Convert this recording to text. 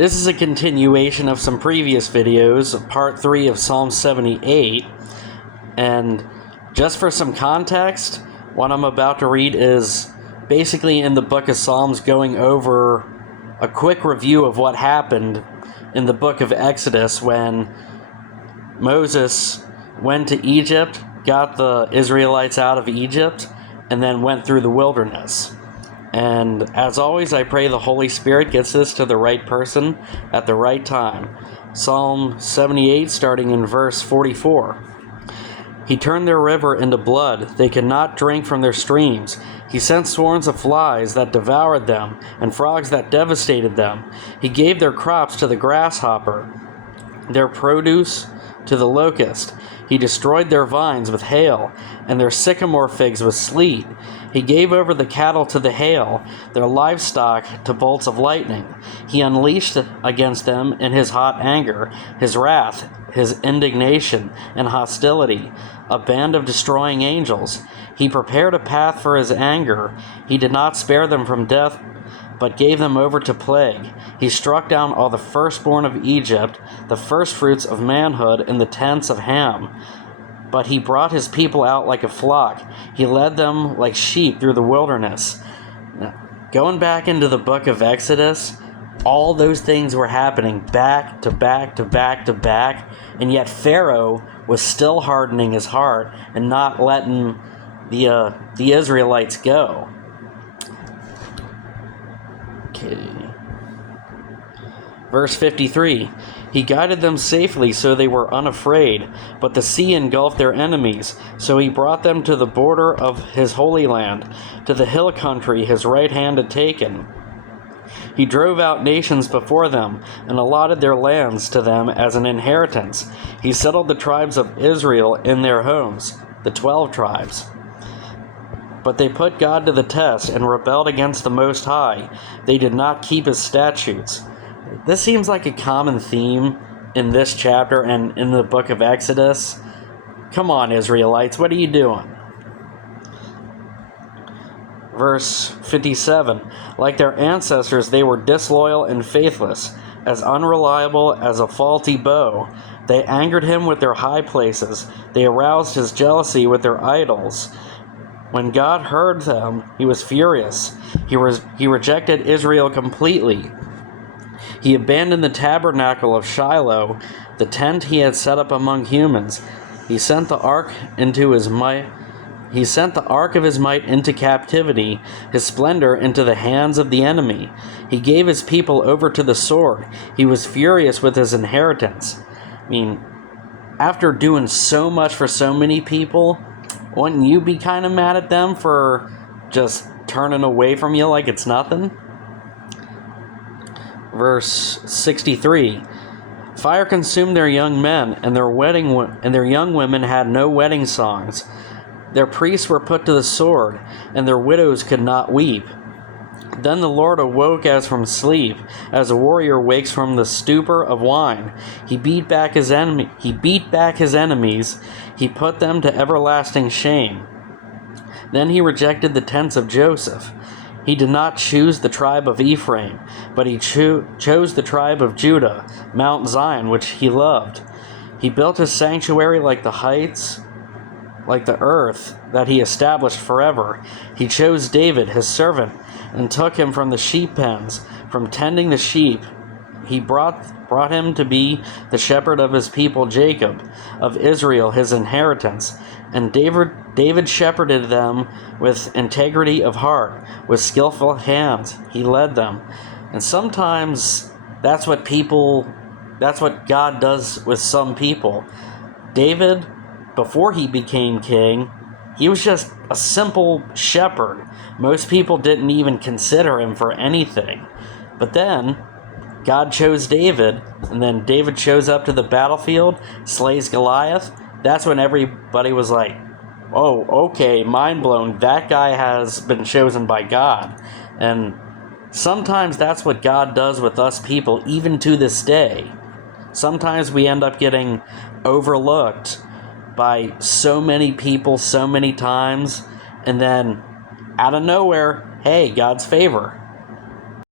This is a continuation of some previous videos, part 3 of Psalm 78, and just for some context, what I'm about to read is basically in the book of Psalms going over a quick review of what happened in the book of Exodus when Moses went to Egypt, got the Israelites out of Egypt, and then went through the wilderness. And as always, I pray the Holy Spirit gets this to the right person at the right time. Psalm 78, starting in verse 44. He turned their river into blood. They could not drink from their streams. He sent swarms of flies that devoured them, and frogs that devastated them. He gave their crops to the grasshopper, their produce to the locust. He destroyed their vines with hail, and their sycamore figs with sleet. He gave over the cattle to the hail, their livestock to bolts of lightning. He unleashed against them in his hot anger, his wrath, his indignation, and hostility, a band of destroying angels. He prepared a path for his anger. He did not spare them from death, but gave them over to plague. He struck down all the firstborn of Egypt, the firstfruits of manhood in the tents of Ham. But he brought his people out like a flock. He led them like sheep through the wilderness. Now, going back into the book of Exodus, all those things were happening back to back to back to back, and yet Pharaoh was still hardening his heart and not letting the Israelites go. Okay. Verse 53. He guided them safely so they were unafraid, but the sea engulfed their enemies. So he brought them to the border of his holy land, to the hill country his right hand had taken. He drove out nations before them and allotted their lands to them as an inheritance. He settled the tribes of Israel in their homes, the 12 tribes. But they put God to the test and rebelled against the Most High. They did not keep his statutes. This seems like a common theme in this chapter and in the book of Exodus. Come on, Israelites, what are you doing? Verse 57. Like their ancestors, they were disloyal and faithless, as unreliable as a faulty bow. They angered him with their high places. They aroused his jealousy with their idols. When God heard them, he was furious. He rejected Israel completely. He abandoned the tabernacle of Shiloh, the tent he had set up among humans. He sent the ark of his might into captivity, his splendor into the hands of the enemy. He gave his people over to the sword. He was furious with his inheritance. After doing so much for so many people, wouldn't you be kind of mad at them for just turning away from you like it's nothing? Verse 63. Fire consumed their young men, and their young women had no wedding songs. Their priests were put to the sword, and their widows could not weep. Then the Lord awoke as from sleep, as a warrior wakes from the stupor of wine. He beat back his enemies. He put them to everlasting shame. Then he rejected the tents of Joseph. He did not choose the tribe of Ephraim, but he chose the tribe of Judah, Mount Zion, which he loved. He built his sanctuary like the heights, like the earth that he established forever. He chose David, his servant, and took him from the sheep pens, from tending the sheep. He brought him to be the shepherd of his people Jacob, of Israel his inheritance. And David shepherded them with integrity of heart, with skillful hands he led them. And sometimes that's what God does with some people. David, before he became king, he was just a simple shepherd. Most people didn't even consider him for anything. But then God chose David, and then David shows up to the battlefield, slays Goliath. That's when everybody was like, oh, okay, mind blown. That guy has been chosen by God. And sometimes that's what God does with us people, even to this day. Sometimes we end up getting overlooked by so many people so many times, and then out of nowhere, hey, God's favor.